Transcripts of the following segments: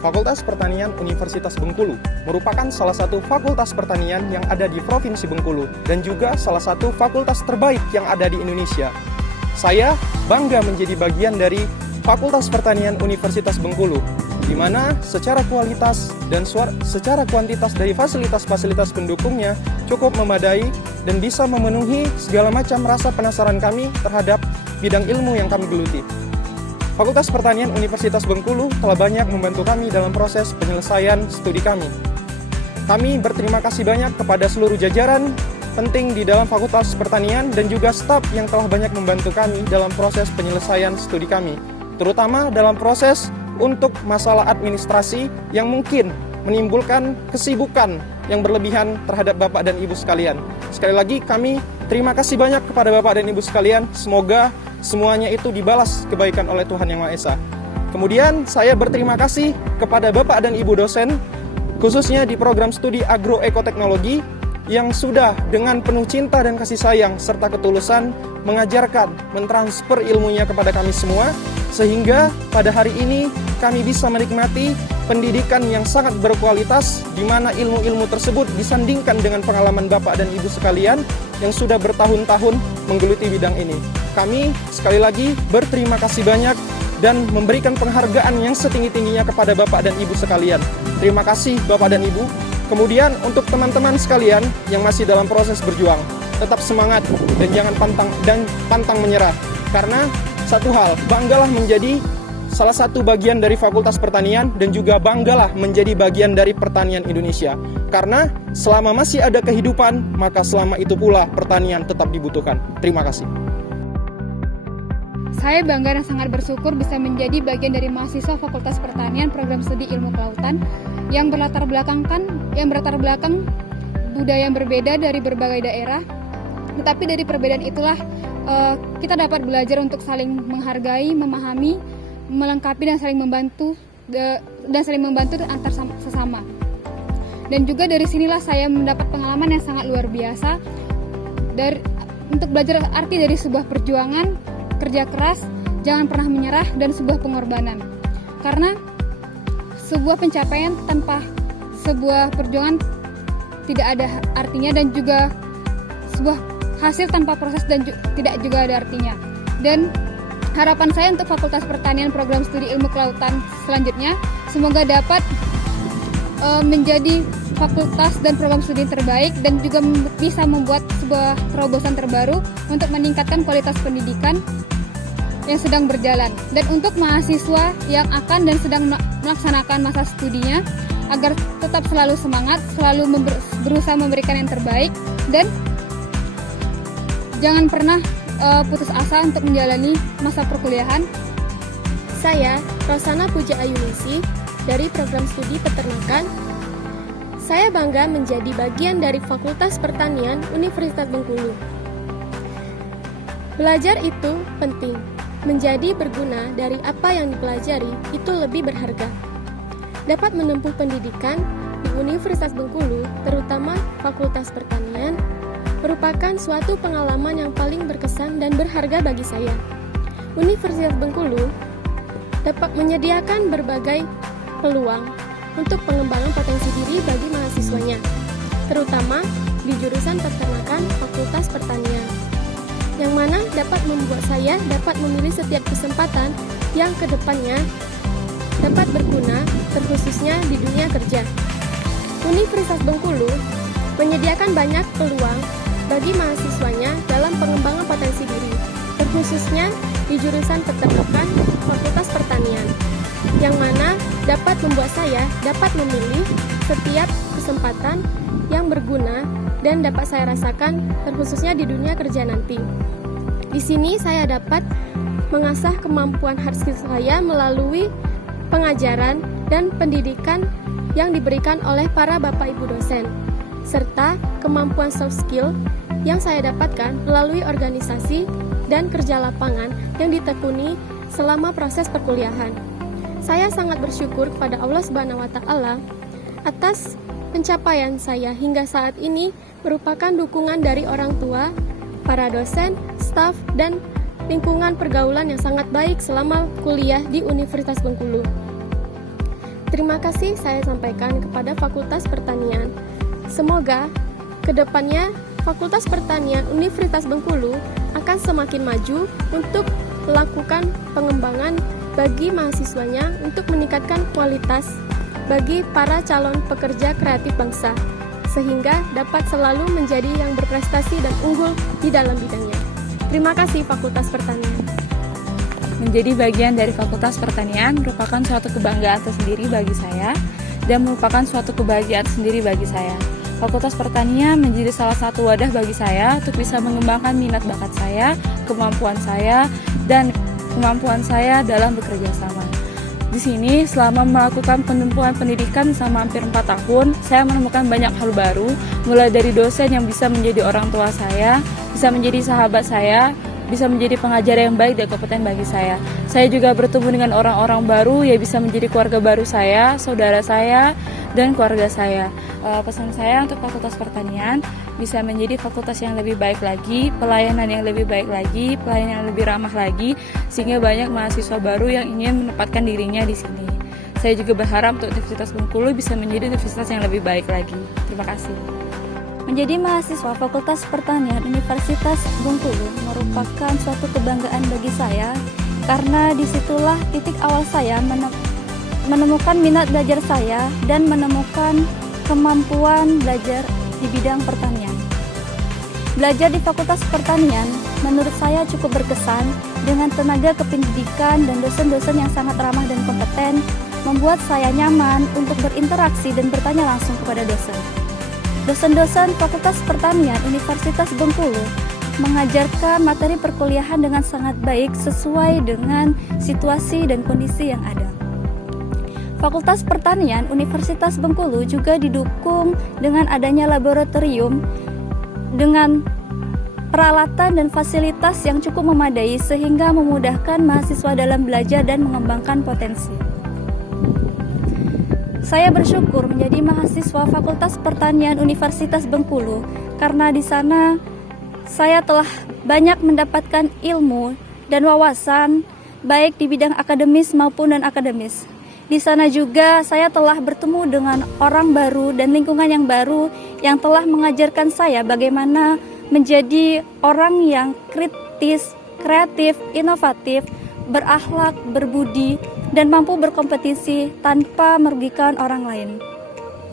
Fakultas Pertanian Universitas Bengkulu merupakan salah satu fakultas pertanian yang ada di Provinsi Bengkulu dan juga salah satu fakultas terbaik yang ada di Indonesia. Saya bangga menjadi bagian dari Fakultas Pertanian Universitas Bengkulu, di mana secara kualitas dan secara kuantitas dari fasilitas-fasilitas pendukungnya cukup memadai dan bisa memenuhi segala macam rasa penasaran kami terhadap bidang ilmu yang kami geluti. Fakultas Pertanian Universitas Bengkulu telah banyak membantu kami dalam proses penyelesaian studi kami. Kami berterima kasih banyak kepada seluruh jajaran penting di dalam Fakultas Pertanian dan juga staf yang telah banyak membantu kami dalam proses penyelesaian studi kami, terutama dalam proses untuk masalah administrasi yang mungkin menimbulkan kesibukan yang berlebihan terhadap Bapak dan Ibu sekalian. Sekali lagi kami terima kasih banyak kepada Bapak dan Ibu sekalian. Semoga semuanya itu dibalas kebaikan oleh Tuhan Yang Maha Esa. Kemudian saya berterima kasih kepada Bapak dan Ibu dosen, khususnya di program studi agroekoteknologi, yang sudah dengan penuh cinta dan kasih sayang serta ketulusan mengajarkan, mentransfer ilmunya kepada kami semua, sehingga pada hari ini kami bisa menikmati pendidikan yang sangat berkualitas, di mana ilmu-ilmu tersebut disandingkan dengan pengalaman Bapak dan Ibu sekalian yang sudah bertahun-tahun menggeluti bidang ini. Kami sekali lagi berterima kasih banyak dan memberikan penghargaan yang setinggi-tingginya kepada Bapak dan Ibu sekalian. Terima kasih Bapak dan Ibu. Kemudian untuk teman-teman sekalian yang masih dalam proses berjuang, tetap semangat dan jangan pantang menyerah. Karena satu hal, banggalah menjadi salah satu bagian dari Fakultas Pertanian dan juga banggalah menjadi bagian dari pertanian Indonesia. Karena selama masih ada kehidupan, maka selama itu pula pertanian tetap dibutuhkan. Terima kasih. Saya bangga dan sangat bersyukur bisa menjadi bagian dari mahasiswa Fakultas Pertanian Program Studi Ilmu Kelautan yang berlatar belakang budaya yang berbeda dari berbagai daerah. Tetapi dari perbedaan itulah kita dapat belajar untuk saling menghargai, memahami, melengkapi dan saling membantu antar sesama. Dan juga dari sinilah saya mendapat pengalaman yang sangat luar biasa untuk belajar arti dari sebuah perjuangan, kerja keras, jangan pernah menyerah, dan sebuah pengorbanan. Karena sebuah pencapaian tanpa sebuah perjuangan tidak ada artinya, dan juga sebuah hasil tanpa proses dan tidak juga ada artinya. Dan harapan saya untuk Fakultas Pertanian Program Studi Ilmu Kelautan selanjutnya, semoga dapat menjadi fakultas dan program studi terbaik dan juga bisa membuat sebuah terobosan terbaru untuk meningkatkan kualitas pendidikan yang sedang berjalan. Dan untuk mahasiswa yang akan dan sedang melaksanakan masa studinya, agar tetap selalu semangat, selalu berusaha memberikan yang terbaik, dan jangan pernah putus asa untuk menjalani masa perkuliahan. Saya, Rosana Puja Ayuningsih, dari program studi peternakan. Saya bangga menjadi bagian dari Fakultas Pertanian Universitas Bengkulu. Belajar itu penting. Menjadi berguna dari apa yang dipelajari itu lebih berharga. Dapat menempuh pendidikan di Universitas Bengkulu, terutama Fakultas Pertanian, merupakan suatu pengalaman yang paling berkesan dan berharga bagi saya. Universitas Bengkulu dapat menyediakan berbagai peluang untuk pengembangan potensi diri bagi mahasiswanya, terutama di jurusan peternakan Fakultas Pertanian, yang mana dapat membuat saya dapat memilih setiap kesempatan yang kedepannya dapat berguna, terkhususnya di dunia kerja. Universitas Bengkulu menyediakan banyak peluang bagi mahasiswanya dalam pengembangan potensi diri, terkhususnya di jurusan peternakan Fakultas Pertanian, yang mana dapat membuat saya dapat memilih setiap kesempatan yang berguna dan dapat saya rasakan terkhususnya di dunia kerja nanti. Di sini saya dapat mengasah kemampuan hard skill saya melalui pengajaran dan pendidikan yang diberikan oleh para Bapak Ibu dosen, serta kemampuan soft skill yang saya dapatkan melalui organisasi dan kerja lapangan yang ditekuni selama proses perkuliahan. Saya sangat bersyukur kepada Allah Subhanahu wa Ta'ala atas pencapaian saya hingga saat ini merupakan dukungan dari orang tua, para dosen, staf, dan lingkungan pergaulan yang sangat baik selama kuliah di Universitas Bengkulu. Terima kasih saya sampaikan kepada Fakultas Pertanian. Semoga kedepannya Fakultas Pertanian Universitas Bengkulu akan semakin maju untuk melakukan pengembangan bagi mahasiswanya untuk meningkatkan kualitas bagi para calon pekerja kreatif bangsa, sehingga dapat selalu menjadi yang berprestasi dan unggul di dalam bidangnya. Terima kasih Fakultas Pertanian. Menjadi bagian dari Fakultas Pertanian merupakan suatu kebanggaan tersendiri bagi saya dan merupakan suatu kebahagiaan sendiri bagi saya. Fakultas Pertanian menjadi salah satu wadah bagi saya untuk bisa mengembangkan minat bakat saya, kemampuan saya dalam bekerja sama. Di sini, selama melakukan penempuhan pendidikan selama hampir 4 tahun, saya menemukan banyak hal baru, mulai dari dosen yang bisa menjadi orang tua saya, bisa menjadi sahabat saya, bisa menjadi pengajar yang baik dan kompeten bagi saya. Saya juga bertemu dengan orang-orang baru yang bisa menjadi keluarga baru saya, saudara saya, dan keluarga saya. Pesan saya untuk Fakultas Pertanian bisa menjadi fakultas yang lebih baik lagi, pelayanan yang lebih baik lagi, pelayanan yang lebih ramah lagi, sehingga banyak mahasiswa baru yang ingin menempatkan dirinya di sini. Saya juga berharap untuk Universitas Bengkulu bisa menjadi universitas yang lebih baik lagi. Terima kasih. Menjadi mahasiswa Fakultas Pertanian Universitas Bengkulu merupakan suatu kebanggaan bagi saya karena disitulah titik awal saya menemukan minat belajar saya dan menemukan kemampuan belajar di bidang pertanian. Belajar di Fakultas Pertanian menurut saya cukup berkesan dengan tenaga kependidikan dan dosen-dosen yang sangat ramah dan kompeten, membuat saya nyaman untuk berinteraksi dan bertanya langsung kepada dosen. Dosen-dosen Fakultas Pertanian Universitas Bengkulu mengajarkan materi perkuliahan dengan sangat baik sesuai dengan situasi dan kondisi yang ada. Fakultas Pertanian Universitas Bengkulu juga didukung dengan adanya laboratorium dengan peralatan dan fasilitas yang cukup memadai sehingga memudahkan mahasiswa dalam belajar dan mengembangkan potensi. Saya bersyukur menjadi mahasiswa Fakultas Pertanian Universitas Bengkulu karena di sana saya telah banyak mendapatkan ilmu dan wawasan baik di bidang akademis maupun non-akademis. Di sana juga saya telah bertemu dengan orang baru dan lingkungan yang baru yang telah mengajarkan saya bagaimana menjadi orang yang kritis, kreatif, inovatif, berakhlak, berbudi, dan mampu berkompetisi tanpa merugikan orang lain.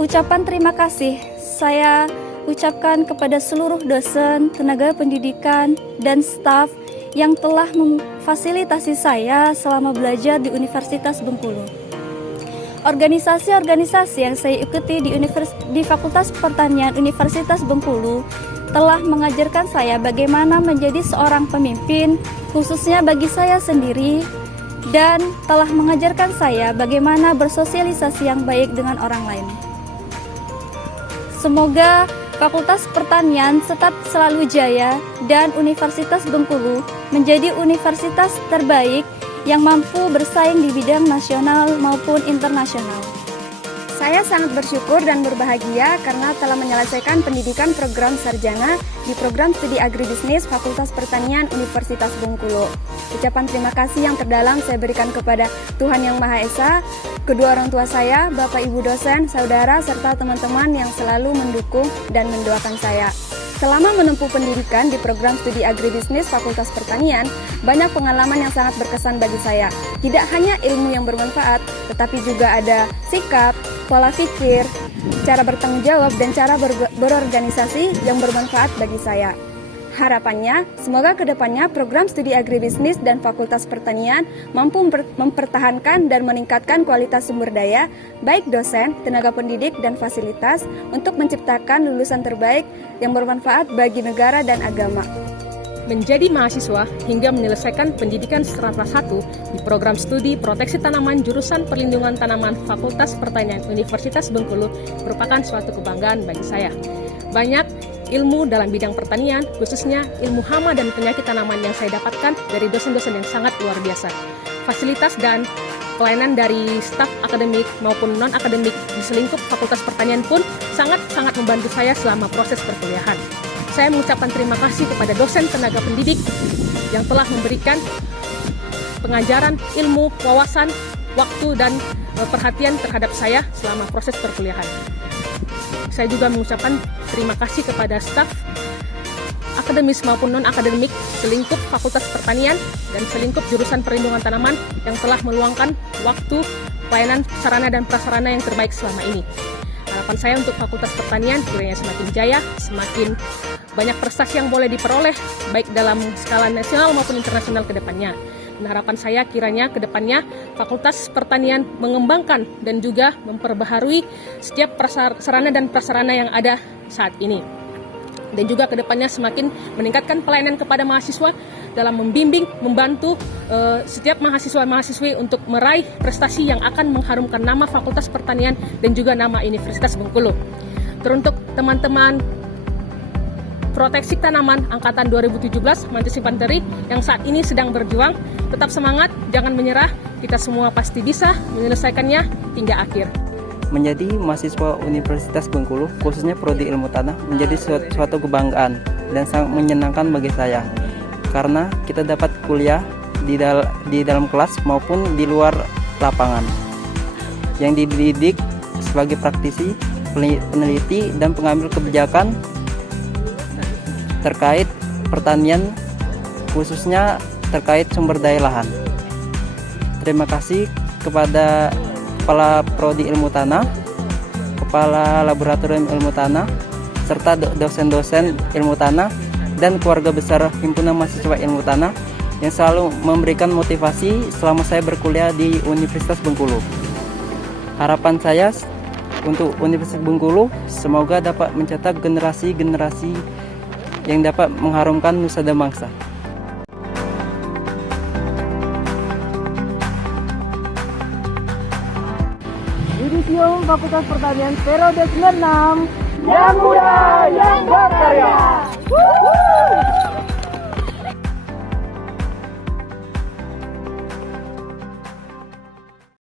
Ucapan terima kasih saya ucapkan kepada seluruh dosen, tenaga pendidikan, dan staf yang telah memfasilitasi saya selama belajar di Universitas Bengkulu. Organisasi-organisasi yang saya ikuti di Fakultas Pertanian Universitas Bengkulu telah mengajarkan saya bagaimana menjadi seorang pemimpin, khususnya bagi saya sendiri, dan telah mengajarkan saya bagaimana bersosialisasi yang baik dengan orang lain. Semoga Fakultas Pertanian tetap selalu jaya dan Universitas Bengkulu menjadi universitas terbaik yang mampu bersaing di bidang nasional maupun internasional. Saya sangat bersyukur dan berbahagia karena telah menyelesaikan pendidikan program sarjana di program studi agribisnis Fakultas Pertanian Universitas Bengkulu. Ucapan terima kasih yang terdalam saya berikan kepada Tuhan Yang Maha Esa, kedua orang tua saya, Bapak Ibu dosen, saudara, serta teman-teman yang selalu mendukung dan mendoakan saya. Selama menempuh pendidikan di program studi agribisnis Fakultas Pertanian, banyak pengalaman yang sangat berkesan bagi saya. Tidak hanya ilmu yang bermanfaat, tetapi juga ada sikap, pola pikir, cara bertanggung jawab, dan cara berorganisasi yang bermanfaat bagi saya. Harapannya, semoga kedepannya program studi agribisnis dan Fakultas Pertanian mampu mempertahankan dan meningkatkan kualitas sumber daya, baik dosen, tenaga pendidik, dan fasilitas untuk menciptakan lulusan terbaik yang bermanfaat bagi negara dan agama. Menjadi mahasiswa hingga menyelesaikan pendidikan strata 1 di program studi proteksi tanaman jurusan perlindungan tanaman Fakultas Pertanian Universitas Bengkulu merupakan suatu kebanggaan bagi saya. Banyak ilmu dalam bidang pertanian, khususnya ilmu hama dan penyakit tanaman yang saya dapatkan dari dosen-dosen yang sangat luar biasa. Fasilitas dan pelayanan dari staf akademik maupun non-akademik di selingkup Fakultas Pertanian pun sangat-sangat membantu saya selama proses perkuliahan. Saya mengucapkan terima kasih kepada dosen tenaga pendidik yang telah memberikan pengajaran ilmu, wawasan waktu dan perhatian terhadap saya selama proses perkuliahan. Saya juga mengucapkan terima kasih kepada staf akademis maupun non-akademik selingkup Fakultas Pertanian dan selingkup jurusan Perlindungan Tanaman yang telah meluangkan waktu pelayanan sarana dan prasarana yang terbaik selama ini. Harapan saya untuk Fakultas Pertanian kiranya semakin jaya, semakin banyak prestasi yang boleh diperoleh baik dalam skala nasional maupun internasional ke depannya. Dan harapan saya kiranya ke depannya Fakultas Pertanian mengembangkan dan juga memperbaharui setiap sarana dan prasarana yang ada saat ini. Dan juga ke depannya semakin meningkatkan pelayanan kepada mahasiswa dalam membimbing, membantu setiap mahasiswa-mahasiswi untuk meraih prestasi yang akan mengharumkan nama Fakultas Pertanian dan juga nama Universitas Bengkulu. Teruntuk teman-teman Proteksi Tanaman Angkatan 2017 Mantis Infanteri yang saat ini sedang berjuang, tetap semangat, jangan menyerah, kita semua pasti bisa menyelesaikannya hingga akhir. Menjadi mahasiswa Universitas Bengkulu, khususnya Prodi Ilmu Tanah, menjadi suatu kebanggaan dan sangat menyenangkan bagi saya. Karena kita dapat kuliah di dalam kelas maupun di luar lapangan. Yang dididik sebagai praktisi, peneliti, dan pengambil kebijakan terkait pertanian, khususnya terkait sumber daya lahan. Terima kasih kepada Kepala Prodi Ilmu Tanah, Kepala Laboratorium Ilmu Tanah, serta dosen-dosen Ilmu Tanah dan keluarga besar Himpunan Mahasiswa Ilmu Tanah yang selalu memberikan motivasi selama saya berkuliah di Universitas Bengkulu. Harapan saya untuk Universitas Bengkulu semoga dapat mencetak generasi-generasi yang dapat mengharumkan nusa dan bangsa. Yudisium Fakultas Pertanian periode 96 yang muda yang berkarya.